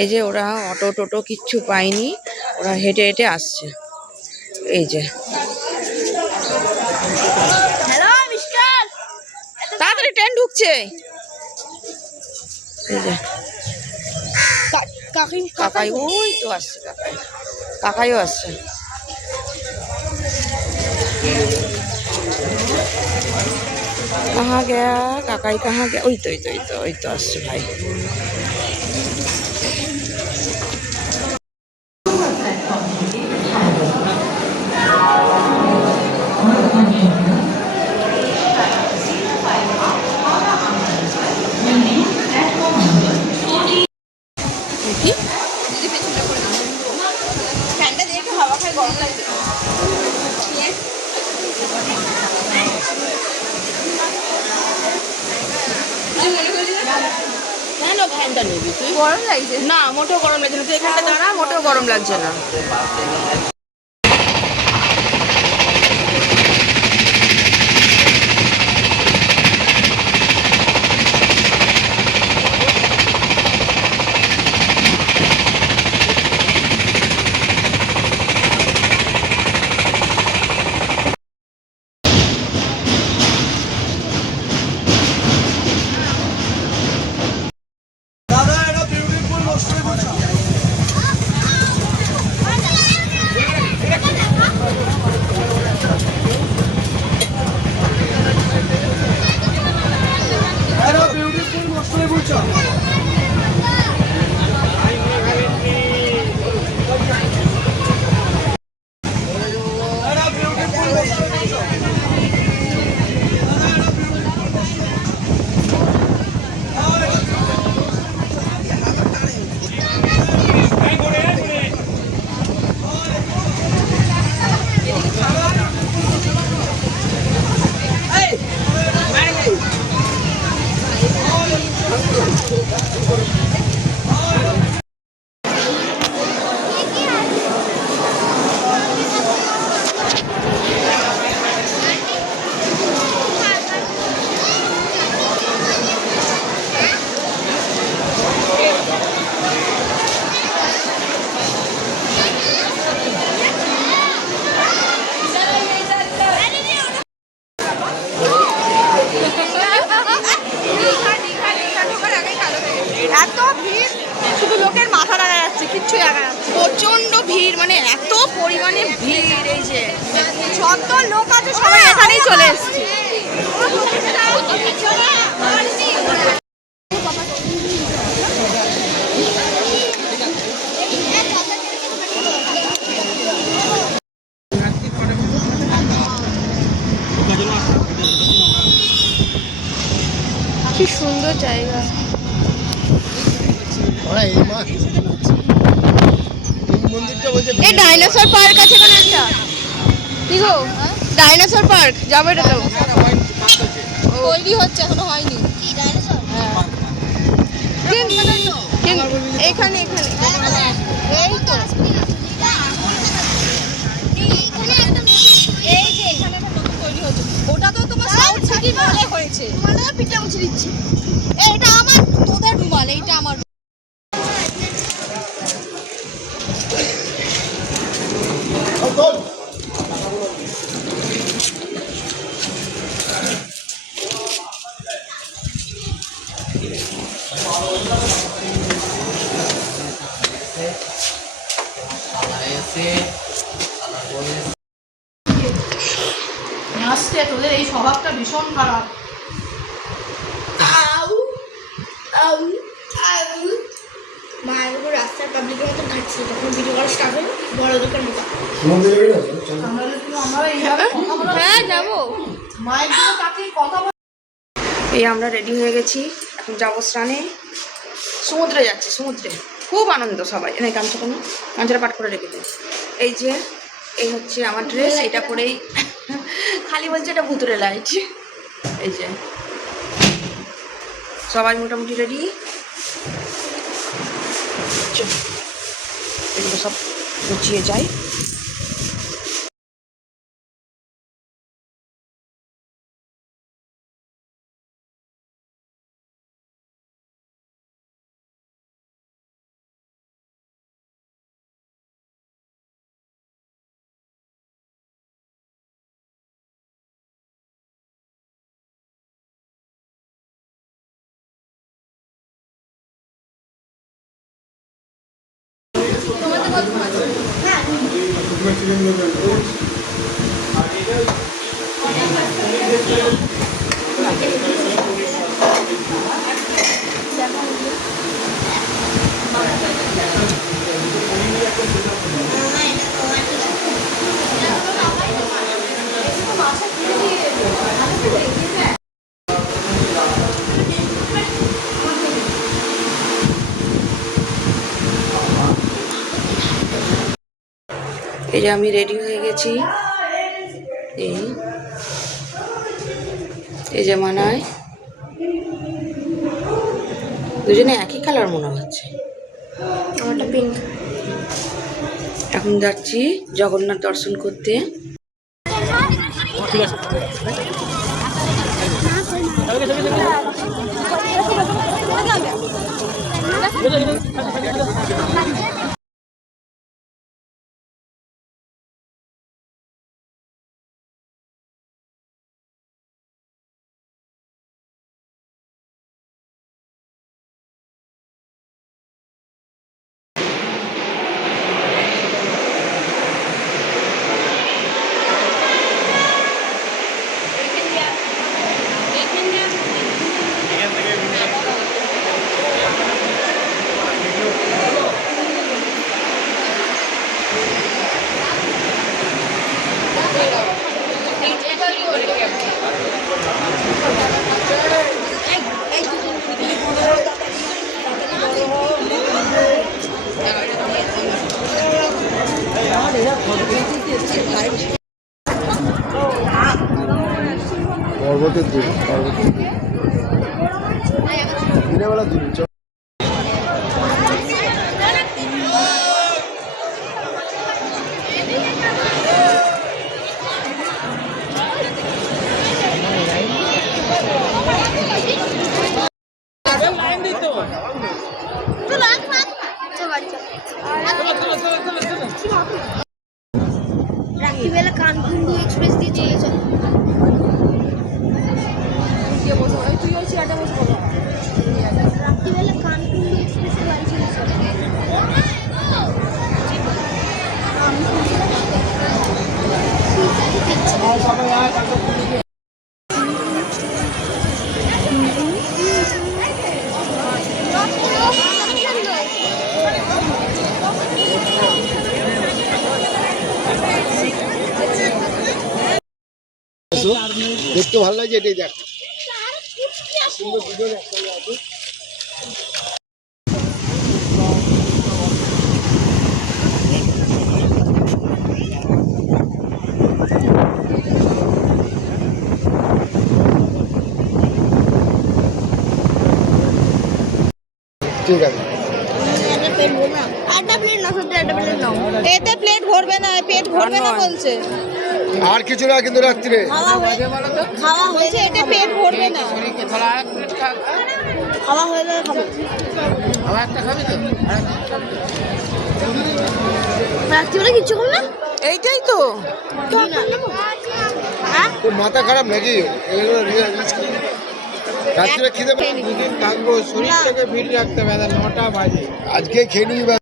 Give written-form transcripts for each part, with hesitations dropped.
এই যে ওরা অটো টোটো কিচ্ছু পায়নি, ওরা হেঁটে হেঁটে আসছে। এই যে তাড়াতাড়ি ট্রেন ঢুকছে। এই যে কাকাই ওই তো আসছে, কাকাইও আসছে। कहाँ गया काकाई, कहाँ गया? ওই তো আসছে ভাই। কি ফ্যানটা দিয়ে একটু হাওয়া খাই, গরম লাগছে। কেন ফ্যানটা নিবি তুই? গরম লাগছে না, মোটেও গরম লাগছে না, তুই এখানটা দাঁড়া, মোটেও গরম লাগছে না। এত ভিড়, শুধু লোকের মাথা দেখা যাচ্ছে, কিচ্ছু দেখা যাচ্ছে। প্রচন্ড ভিড়, মানে এত পরিমাণে ভিড়। এই যে যত লোক আছে সবাই এখানেই চলে এসছে। কি সুন্দর জায়গা। এই ডাইনোসর পার্ক আছে এখানে একটা। কি গো, ডাইনোসর পার্ক যাবো? এটা তো তৈরি হচ্ছে, এখনো হয়নি। এখানে এখানে এই তো এই যে এখানে একটা নতুন তৈরি হচ্ছে। ওটা তো তোমার সাউথ সিটি মলে হয়েছে। মানে পিঠা মুছে দিচ্ছি। এটা আমার, তোদের রুমাল, এইটা আমার। আসছে, তোদের এই স্বভাবটা ভীষণ খারাপ। মায়ের উপর রাস্তার পাবলিকের মতো ঘাটছে, তখন ভিডিও করা স্টার্ট হলো, বড় লোকের মতো। হ্যাঁ যাবো, মায়ের জন্য কাকে কথা। এই আমরা রেডি হয়ে গেছি, এখন যাবো স্নানে। সমুদ্রে যাচ্ছি, সমুদ্রে খুব আনন্দ সবাই। এনে গামছা কোনো গামছাটা পাঠ করে রেখে দিই। এই যে এই হচ্ছে আমার ড্রেস, এটা পরেই খালি বলছে এটা ভুতুরে লাইট। এই যে সবাই মোটামুটি রেডি। এগুলো সব গুছিয়ে যাই। এই যে আমি রেডি হয়ে গেছি। এই যে মানায় দুজনে একই কালার মনে হচ্ছে। আমারটা পিঙ্ক। এখন যাচ্ছি জগন্নাথ দর্শন করতে। পর্বতের দিন দিনেবেলা দিন রাত্রিবেলা কানকুন্ডু এক্সপ্রেস দিয়ে চলে চল। রাত্রিবেলা কানকুন্ডু এক্সপ্রেস বাড়ি চলে চল। দেখতে ভালো লাগছে, এটাই দেখ সুন্দর দুজন একসঙ্গে আছে। ঠিক আছে, এতে প্লেট ভরবে না, পেট ভরবে না বলছে। আর কিছু না কিন্তু রাত্রিরে খাওয়া হয়েছে, এটা পেট ভরবে না। খাওয়া হয়ে গেলে খাবো। রাত্রিবেলা কিচ্ছু খাবো না। এইটাই তো তোর মাথা খারাপ নাকি? রাত্রিরে খিদে দুদিন থাকবো, শরীরটাকে ফিট রাখতে হবে। 9টা বাজে আজকে খেয়ে নিবি।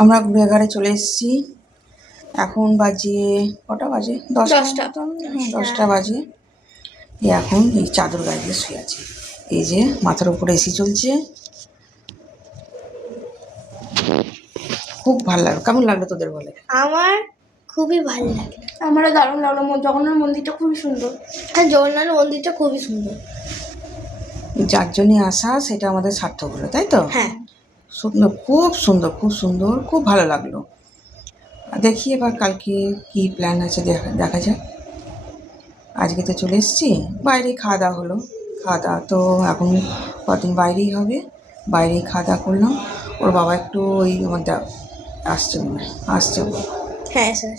আমরা ঘুরে চলে এসেছি। এখন বাজে কটা বাজে? 10টা। 10টা বাজে। এখন এই চাদর গায়ে দিয়ে শুয়ে আছি। এই যে মাথার উপরে এসি চলছে। খুব ভালো লাগলো। কেমন লাগলো তোদের বলে? আমার খুবই ভালো লাগে। আমারও দারুণ লাগলো। জগন্নাথ মন্দিরটা খুবই সুন্দর। হ্যাঁ, জগন্নাথ মন্দিরটা খুবই সুন্দর। যার জন্যে আসা সেটা আমাদের সার্থক হলো, তাই তো? হ্যাঁ, সুন্দর, খুব সুন্দর, খুব সুন্দর, খুব ভালো লাগলো। দেখি এবার কালকে কি প্ল্যান আছে, দেখা যাক। আজকে তো চলে এসেছি, বাইরেই খাওয়া দাওয়া হলো। খাওয়া দাওয়া তো এখন কদিন বাইরেই হবে। বাইরেই খাওয়া দাওয়া করলাম। ওর বাবা একটু ওই মধ্যে আসছে হ্যাঁ স্যার।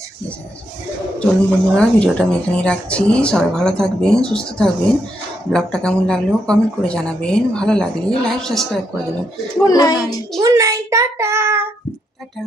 চলুন বন্ধুরা, ভিডিওটা আমি এখানেই রাখছি। সবাই ভালো থাকবেন, সুস্থ থাকবেন। ব্লগটা কেমন লাগলো কমেন্ট করে জানাবেন। ভালো লাগলে লাইক সাবস্ক্রাইব করে দেবেন। Good night. টাটা। টাটা।